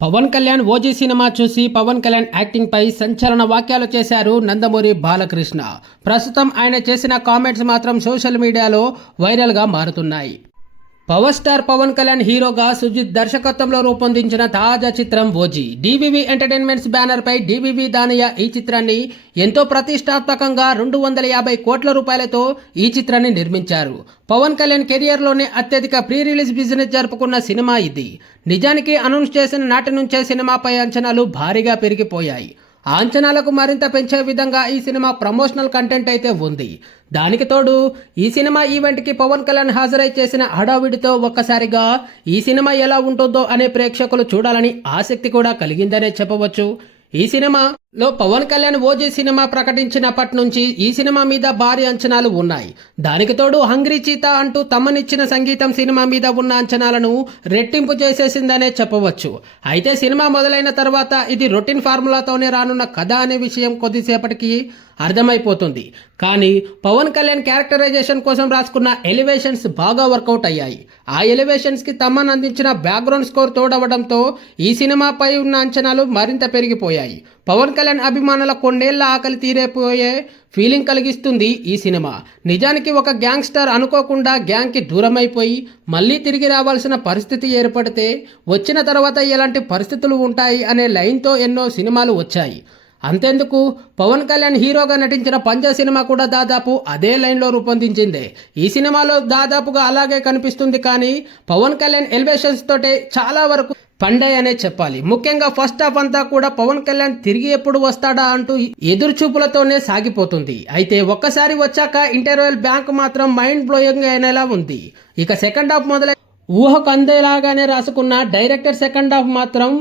Pawan Kalyan OG cinema చూసి పవన్ కళ్యాణ్ యాక్టింగ్పై సంచలన వాక్యాలు చేశారు నందమూరి బాలకృష్ణ. ప్రస్తుతం ఆయన చేసిన కామెంట్స్ మాత్రం సోషల్ మీడియాలో వైరల్గా మారుతున్నాయి. పవర్ స్టార్ పవన్ కళ్యాణ్ హీరోగా సుజిత్ దర్శకత్వంలో రూపొందించిన తాజా చిత్రం ఓజీ డివివి ఎంటర్టైన్మెంట్స్ బ్యానర్ పై డివివి దానయ్య ఈ చిత్రాన్ని ఎంతో ప్రతిష్టాత్మకంగా రెండు వందల యాభై కోట్ల రూపాయలతో ఈ చిత్రాన్ని నిర్మించారు. పవన్ కళ్యాణ్ కెరియర్లోనే అత్యధిక ప్రీ రిలీజ్ బిజినెస్ జరుపుకున్న సినిమా ఇది. నిజానికి అనౌన్స్ చేసిన నాటి నుంచే సినిమాపై అంచనాలు భారీగా పెరిగిపోయాయి. అంచనాలకు మరింత పెంచే విధంగా ఈ సినిమా ప్రమోషనల్ కంటెంట్ అయితే ఉంది. దానికి తోడు ఈ సినిమా ఈవెంట్కి పవన్ కళ్యాణ్ హాజరై చేసిన హడావిడితో ఒక్కసారిగా ఈ సినిమా ఎలా ఉంటుందో అనే ప్రేక్షకులు చూడాలని ఆసక్తి కూడా కలిగిందనే చెప్పవచ్చు. ఈ సినిమాలో పవన్ కళ్యాణ్ ఓజీ సినిమా ప్రకటించినప్పటి నుంచి ఈ సినిమా మీద భారీ అంచనాలు ఉన్నాయి. దానికి తోడు హంగ్రీ చీత అంటూ తమనిచ్చిన సంగీతం సినిమా మీద ఉన్న అంచనాలను రెట్టింపు చేసేసిందనే చెప్పవచ్చు. అయితే సినిమా మొదలైన తర్వాత ఇది రొటీన్ ఫార్ములాతోనే రానున్న కథ అనే విషయం కొద్దిసేపటికి అర్థమైపోతుంది. కానీ పవన్ కళ్యాణ్ క్యారెక్టరైజేషన్ కోసం రాసుకున్న ఎలివేషన్స్ బాగా వర్కౌట్ అయ్యాయి. ఆ ఎలివేషన్స్కి తమ్మన్ అందించిన బ్యాక్గ్రౌండ్ స్కోర్ తోడవడంతో ఈ సినిమాపై ఉన్న అంచనాలు మరింత పెరిగిపోయాయి. పవన్ కళ్యాణ్ అభిమానుల కొన్నేళ్ళ ఆకలి తీరేపోయే ఫీలింగ్ కలిగిస్తుంది ఈ సినిమా. నిజానికి ఒక గ్యాంగ్స్టర్ అనుకోకుండా గ్యాంగ్కి దూరమైపోయి మళ్ళీ తిరిగి రావాల్సిన పరిస్థితి ఏర్పడితే వచ్చిన తర్వాత ఎలాంటి పరిస్థితులు ఉంటాయి అనే లైన్తో ఎన్నో సినిమాలు వచ్చాయి. అంతెందుకు? పవన్ కళ్యాణ్ హీరోగా నటించిన పంజా సినిమా కూడా దాదాపు అదే లైన్లో రూపొందించింది. ఈ సినిమాలో దాదాపుగా అలాగే కనిపిస్తుంది కానీ పవన్ కళ్యాణ్ ఎలివేషన్స్ తోటే చాలా వరకు పండే అనే చెప్పాలి. ముఖ్యంగా ఫస్ట్ హాఫ్ అంతా కూడా పవన్ కళ్యాణ్ తిరిగి ఎప్పుడు వస్తాడా అంటూ ఎదురు చూపులతోనే సాగిపోతుంది. అయితే ఒక్కసారి వచ్చాక ఇంటర్వెల్ బ్యాంక్ మాత్రం మైండ్ బ్లోయింగ్ అయినలా ఉంది. ఇక సెకండ్ హాఫ్ మొదలై ఊహకు అందేలాగానే రాసుకున్న డైరెక్టర్ సెకండ్ హాఫ్ మాత్రం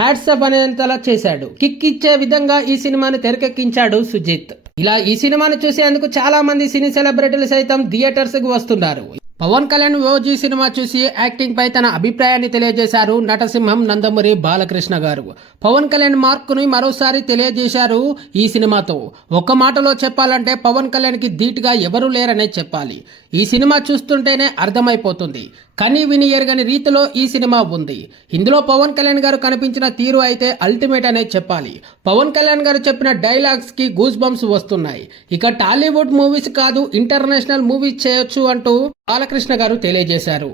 హ్యాట్సప్ అనేంతలా చేశాడు. కిక్ ఇచ్చే విధంగా ఈ సినిమాను తెరకెక్కించాడు సుజిత్. ఇలా ఈ సినిమాని చూసేందుకు చాలా మంది సినీ సెలబ్రిటీలు సైతం థియేటర్స్కు వస్తున్నారు. పవన్ కళ్యాణ్ ఓజీ సినిమా చూసి యాక్టింగ్ పై తన అభిప్రాయాన్ని తెలియజేశారు నటసింహం నందమూరి బాలకృష్ణ గారు. పవన్ కళ్యాణ్ మార్కుని మరోసారి తెలియజేశారు ఈ సినిమాతో. ఒక్క మాటలో చెప్పాలంటే పవన్ కళ్యాణ్కి ధీటుగా ఎవరూ లేరనే చెప్పాలి. ఈ సినిమా చూస్తుంటేనే అర్థమైపోతుంది. కని విని ఎరగని రీతిలో ఈ సినిమా ఉంది. ఇందులో పవన్ కళ్యాణ్ గారు కనిపించిన తీరు అయితే అల్టిమేట్ అనే చెప్పాలి. పవన్ కళ్యాణ్ గారు చెప్పిన డైలాగ్స్కి గూస్ బంప్స్ వస్తున్నాయి. ఇక టాలీవుడ్ మూవీస్ కాదు ఇంటర్నేషనల్ మూవీస్ చేయొచ్చు అంటూ బాలకృష్ణ గారు తెలియజేశారు.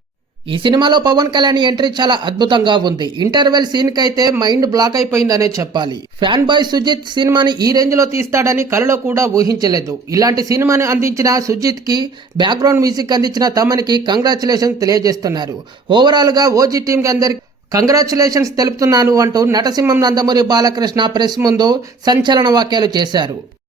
ఈ సినిమాలో పవన్ కళ్యాణ్ ఎంట్రీ చాలా అద్భుతంగా ఉంది. ఇంటర్వెల్ సీన్ కైతే మైండ్ బ్లాక్ అయిపోయిందనే చెప్పాలి. ఫ్యాన్ బాయ్ సుజిత్ సినిమాని ఈ రేంజ్లో తీస్తాడని కలలో కూడా ఊహించలేదు. ఇలాంటి సినిమాని అందించిన సుజిత్కి బ్యాక్గ్రౌండ్ మ్యూజిక్ అందించిన తమనికి కంగ్రాచులేషన్స్ తెలియజేస్తున్నారు. ఓవరాల్గా ఓజీ టీం కి అందరికి కంగ్రాచులేషన్స్ తెలుపుతున్నాను అంటూ నటసింహం నందమూరి బాలకృష్ణ ప్రెస్ ముందు సంచలన వ్యాఖ్యలు చేశారు.